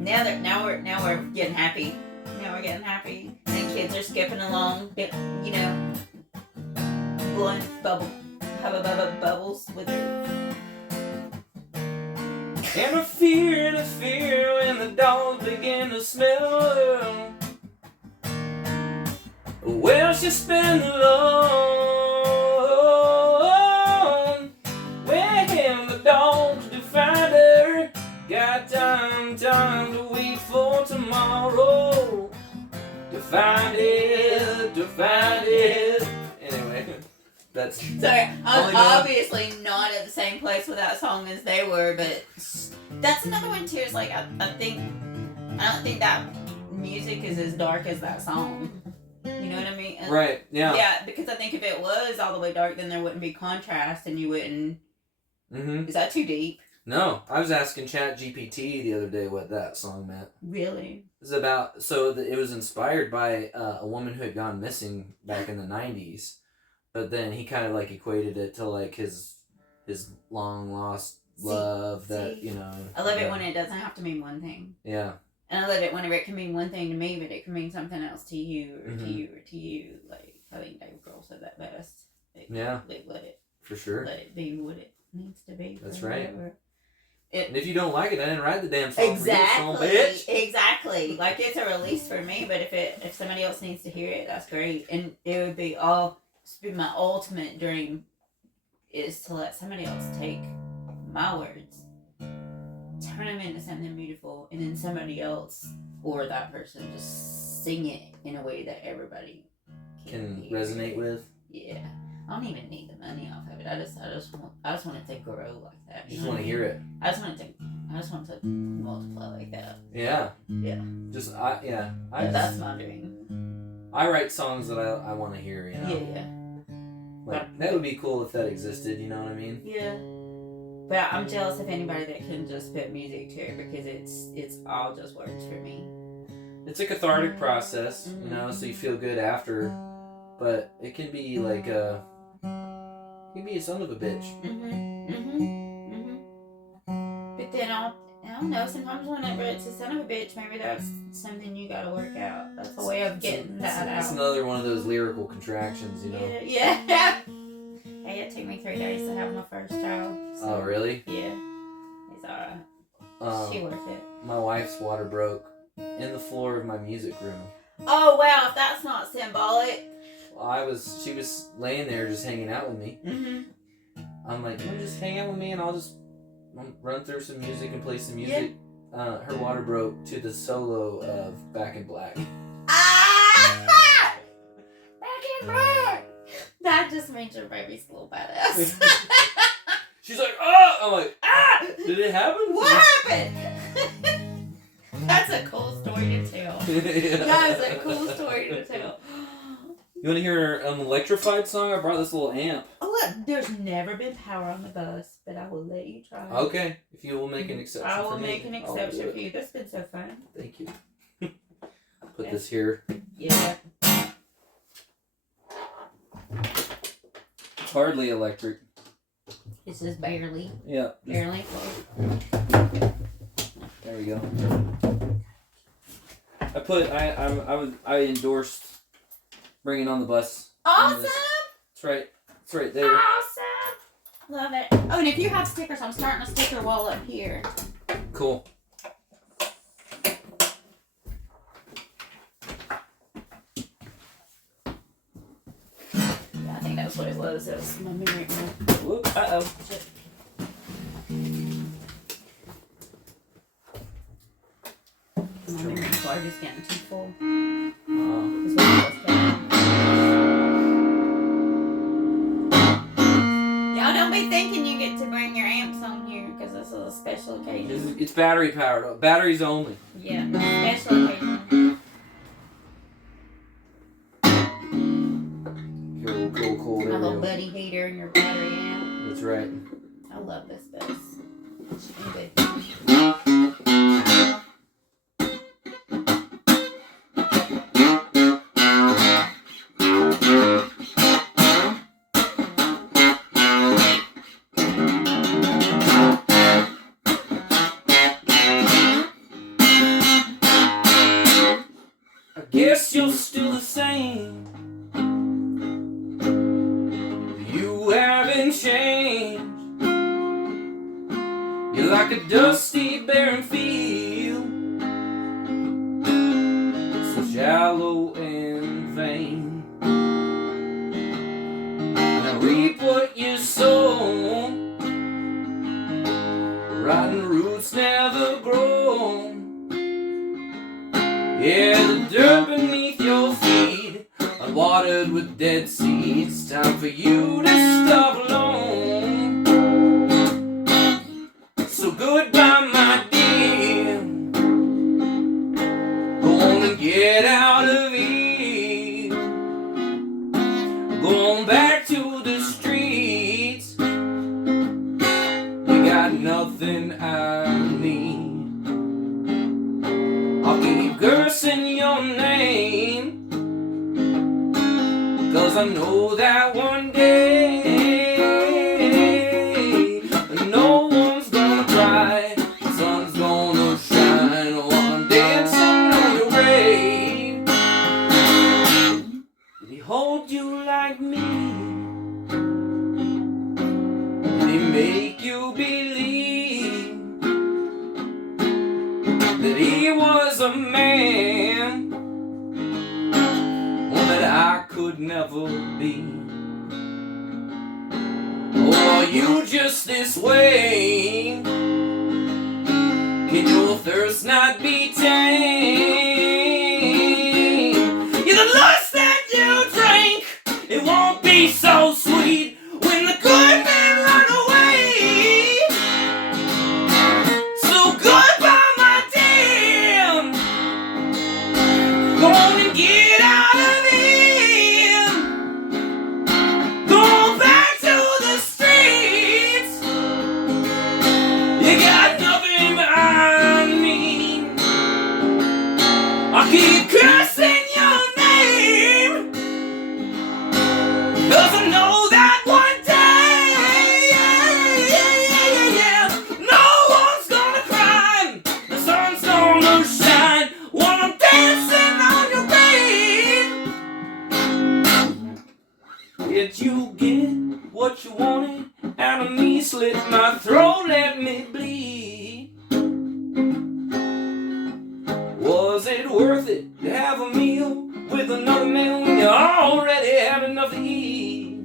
Now we're getting happy. Now we're getting happy. And kids are skipping along. You know, blowing bubbles with her. And I fear when the dogs begin to smell. Well, she spent alone. When the dogs do find her, got time to wait for tomorrow. To find it. Anyway, that's... Sorry, I'm obviously not at the same place with that song as they were, but that's another one too. It's like, I don't think that music is as dark as that song. You know what I mean? Right, yeah. Yeah, because I think if it was all the way dark, then there wouldn't be contrast and you wouldn't... Mm-hmm. Is that too deep? No, I was asking ChatGPT the other day what that song meant. Really? It's about, it was inspired by a woman who had gone missing back in the 90s, but then he kind of like equated it to like his long lost love that, you know. I love it when it doesn't have to mean one thing. Yeah. And I love it whenever it can mean one thing to me, but it can mean something else to you, or to you, or to you. Like, I think Dave Grohl said that best. Let it. For sure. Let it be what it needs to be. That's right. Whatever. And if you don't like it, I didn't write the damn song Exactly. for you, son of a bitch. Exactly. Like, it's a release for me, but if somebody else needs to hear it, that's great. And it would be my ultimate dream is to let somebody else take my words, turn them into something beautiful, and then somebody else or that person just sing it in a way that everybody can resonate with. Yeah. I don't even need the money off of it. I just want it to grow like that. You just want to hear it. I just want it to multiply like that. Yeah. Yeah. That's my dream. I write songs that I want to hear, you know. Yeah. Like, that would be cool if that existed, you know what I mean? Yeah. But I'm jealous of anybody that can just put music to it, because it's all just words for me. It's a cathartic process, you know, so you feel good after, but it can be like it can be a son of a bitch. But then I don't know, sometimes whenever it's a son of a bitch, maybe that's something you gotta work out. That's a way of getting that out. It's another one of those lyrical contractions, you know? Yeah. Hey, it took me 3 days to have my first child. So, oh, really? Yeah. It's alright. She worth it. My wife's water broke in the floor of my music room. Oh, wow, if that's not symbolic. She was laying there just hanging out with me. I'm like, you want to just hang out with me and I'll run through some music and play some music. Yeah. Her water broke to the solo of Back in Black. Back in Black! That just made your baby's a little badass. She's like, oh! I'm like, did it happen? What happened? That's a cool story to tell. That is a cool story to tell. You want to hear an electrified song? I brought this little amp. Oh, look, there's never been power on the bus, but I will let you try. Okay, if you will make an exception for me. I will make an exception for you. That's been so fun. Thank you. Put this here. Yeah. Hardly electric. This is barely. Yeah. Barely. There we go. I endorsed bringing on the bus. Awesome. It's right there. Awesome. Love it. Oh, and if you have stickers, I'm starting a sticker wall up here. Cool. Yeah, I think that's what it was. It was my memory. Whoops. Uh-oh. Shit. My memory card is getting too full. Y'all don't be thinking you get to bring your amps on here, because this is a special occasion. It's battery powered. Batteries only. Yeah, special occasion. Cool. My little buddy heater and your battery amp. That's right. I love this bus. It's been good. like a dusty, barren field, so shallow and vain. Now reap what you sow, rotten roots never grow. Yeah, the dirt beneath your feet, unwatered with dead seeds. Time for you to stop alone. So goodbye, my dear. Go on and get out of here. Go on back to the streets. You got nothing I need. I'll keep cursing your name, 'cause I know that one day no one's gonna cry, the sun's gonna shine while I'm dancing on your grave. Did he hold you like me? Did he make you believe that he was a man, one that I could never be? Or are you just this way? Can your thirst not be tamed? Yeah, the lust that you drink, it won't be so sweet when the good men run away. So goodbye, my dear. Go on and get out of here. Go on back to the streets. You got nothing I need. I keep cursing your name, 'cause I know that one day, no one's gonna cry, the sun's gonna shine while I'm dancing on your grave. Did you get what you wanted out of me? Slit my throat, let me bleed. Was it worth it to have a meal with another man when you already had enough to eat?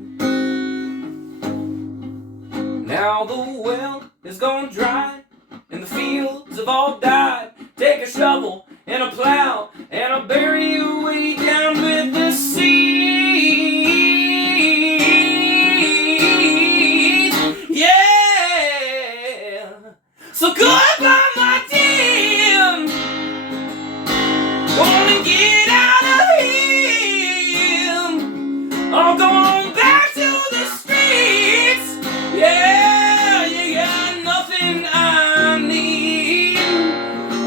Now the well is gone dry and the fields have all died. Take a shovel and a plow and I'll bury you way down with the seed. Yeah. So goodbye, my dear. Go on and get out of here. I'll go on back to the streets. Yeah, you got nothing I need.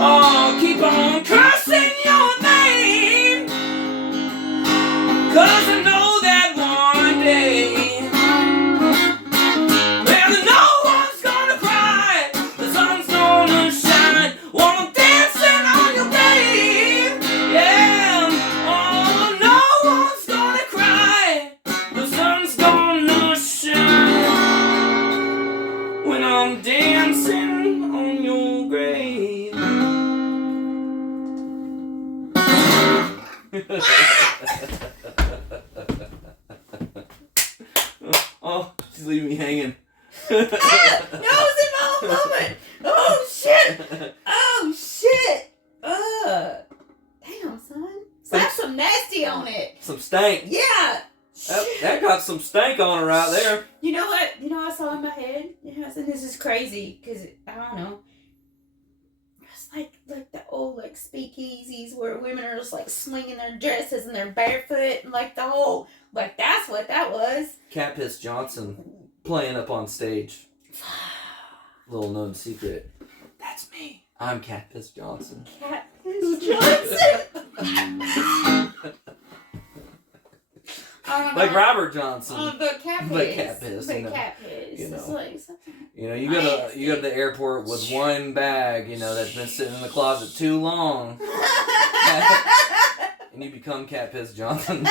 Oh, keep on cursing your name, 'cause I know that one day, well, no one's gonna cry, the sun's gonna shine while I'm dancing on your grave. Yeah, oh, no one's gonna cry, the sun's gonna shine when I'm dancing on your grave. Oh, she's leaving me hanging. No, it was in my own moment. Oh shit! Oh shit! Damn, son. Slap some nasty on it. Some stank. Yeah. That got some stank on it right there. You know what? You know what I saw in my head? You know, I said this is crazy because I don't know. It's like the old like speakeasies where women are just like swinging their dresses and they're barefoot and like the whole like that's what that was. Cat Piss Johnson playing up on stage. Little known secret. That's me. I'm Cat Piss Johnson. Cat Piss Johnson. Like Robert Johnson. Oh, but cat piss. But cat piss. But You know, cat piss. you know. It's like you go to the airport with one bag, that's been sitting in the closet too long, and you become Cat Piss Johnson.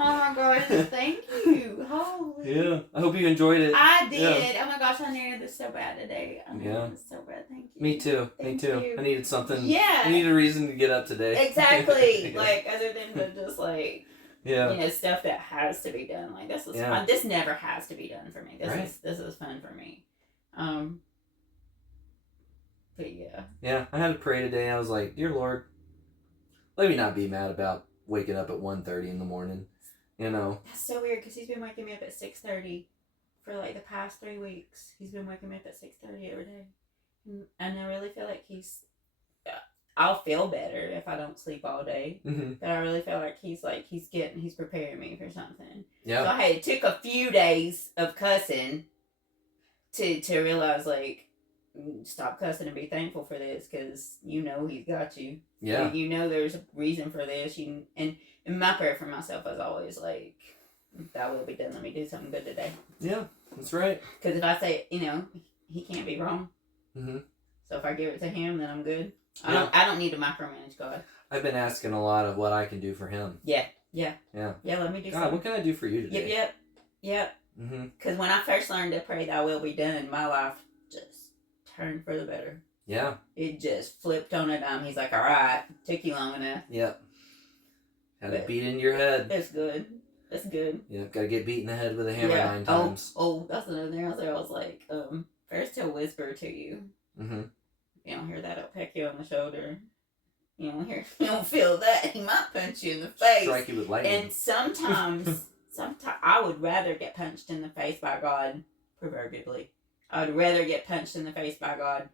Oh my gosh! Thank you. Holy. Yeah, I hope you enjoyed it. I did. Yeah. Oh my gosh! gosh, I needed this so bad today. I needed this so bad. Thank you. Me too. Thank Me too. you. I needed something. Yeah. I needed a reason to get up today. Exactly. Yeah. Like, other than the just like, stuff that has to be done. Like, this is fun. This never has to be done for me. This is fun for me. But yeah. Yeah, I had to pray today. I was like, Dear Lord, let me not be mad about waking up at 1:30 in the morning. You know. That's so weird because he's been waking me up at 6:30 for like the past 3 weeks. He's been waking me up at 6:30 every day. And I really feel like I'll feel better if I don't sleep all day. Mm-hmm. But I really feel like he's preparing me for something. Yeah. So it took a few days of cussing to realize, like, stop cussing and be thankful for this, because you know he's got you. Yeah. You know there's a reason for this. And my prayer for myself was always like, "Thy will be done. Let me do something good today." Yeah, that's right. Because if I say, he can't be wrong. Mm-hmm. So if I give it to him, then I'm good. Yeah. I don't need to micromanage God. I've been asking a lot of what I can do for him. Yeah. Let me do God, something. what can I do for you today? Yep. Because when I first learned to pray, "Thy will be done," my life just turned for the better. Yeah. It just flipped on a dime. He's like, "All right, took you long enough." Yep. Had it beat in your head. It's good. It's good. Yeah, gotta get beat in the head with a hammer 9 times. Oh, that's another thing. I was like, first he'll whisper to you. Mm-hmm. You don't hear that, he'll peck you on the shoulder. You don't feel that, he might punch you in the face. Strike you with lightning. And sometimes I would rather get punched in the face by God, proverbially. I would rather get punched in the face by God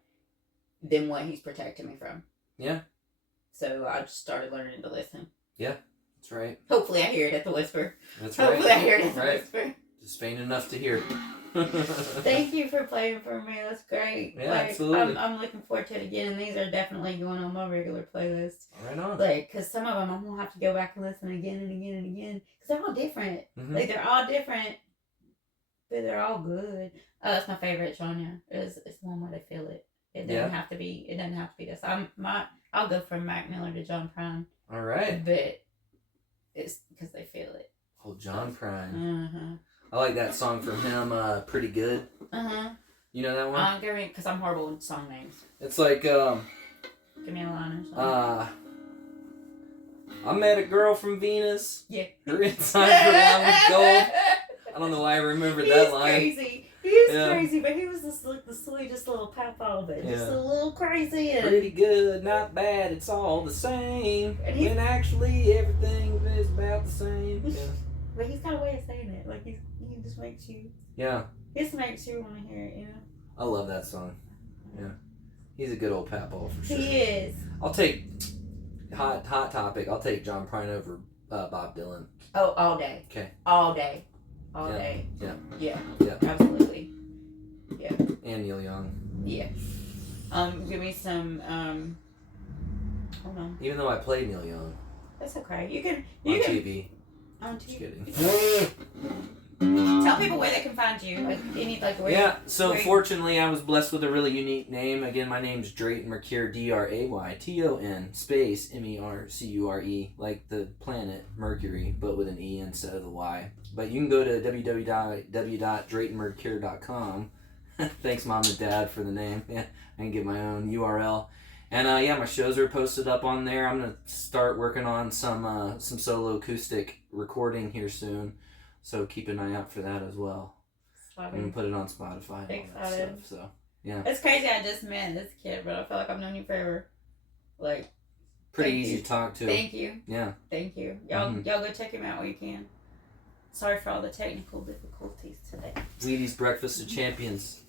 than what he's protecting me from. Yeah. So I just started learning to listen. Yeah, that's right. Hopefully I hear it at the whisper. That's right. Hopefully I hear it at the whisper. Just faint enough to hear. Thank you for playing for me. That's great. Yeah, absolutely. I'm looking forward to it again, and these are definitely going on my regular playlist. Right on. Like, because some of them I'm going to have to go back and listen again and again and again. Because they're all different. Mm-hmm. Like, they're all different, but they're all good. Oh, that's my favorite genre. It's one where they feel it. It doesn't have to be. It doesn't have to be this. I'll go from Mac Miller to John Prine. All right. But it's because they feel it. Oh, John Prine. Uh-huh. I like that song from him, Pretty Good. Uh-huh. You know that one? Give me, because I'm horrible with song names. It's like, give me a line or something. I met a girl from Venus. Yeah. Her insides were lined with gold. I don't know why I remembered that line. Crazy. He's crazy, but he was just like the sweetest little papa, but just a little crazy. And pretty good, not bad, it's all the same. When actually everything is about the same. Yeah. But he's got a way of saying it. Like, he just makes you... Yeah. He just makes you want to hear it, I love that song. Yeah. He's a good old papaw for sure. He is. I'll take... Hot topic. I'll take John Prine over Bob Dylan. Oh, all day. Okay. All day. All day. Yeah. Absolutely. Yeah. And Neil Young. Yeah. Give me some, hold on. Even though I played Neil Young. That's okay. You can... TV. On TV. Just kidding. Tell people where they can find you. So fortunately I was blessed with a really unique name. Again, my name's Drayton Mercure, Drayton, space Mercure, like the planet Mercury, but with an E instead of the Y. But you can go to www.draytonmercure.com. Thanks, Mom and Dad, for the name. Yeah, I can get my own URL. And my shows are posted up on there. I'm gonna start working on some solo acoustic recording here soon, so keep an eye out for that as well. I'm gonna put it on Spotify and all that stuff. So yeah, it's crazy. I just met this kid, but I feel like I've known you forever. Like, pretty easy to talk to. Thank you. Yeah. Thank you. Y'all go check him out when you can. Sorry for all the technical difficulties today. Wheaties Breakfast of Champions.